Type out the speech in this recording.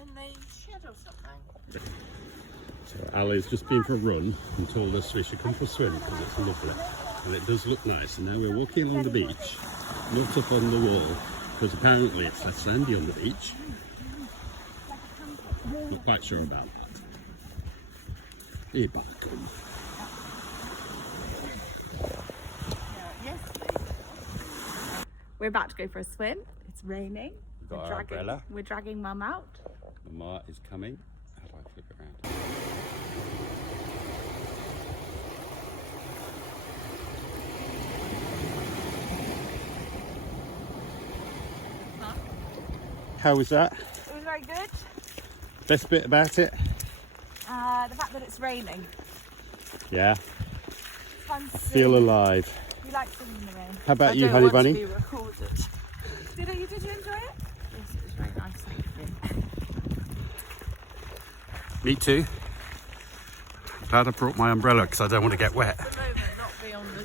in the shed or something. So Ali's just been for a run and told us we should come for a swim because it's lovely and it does look nice. And now we're walking along the beach, not up on the wall, because apparently it's less sandy on the beach. Not quite sure about that. Hey, back home. We're about to go for a swim. It's raining. We've got our umbrella. We're dragging Mum out. Mama is coming. How do I flip it around? Huh? How was that? It was very good. Best bit about it? The fact that it's raining. Yeah. It's fun to Feel alive. You like swimming in the rain. How about I you, don't honey want bunny? to be recorded. Did you enjoy it? Yes, it was very nice. Thank you. Me too. Glad I brought my umbrella because I don't want to get wet. At the moment, not be on the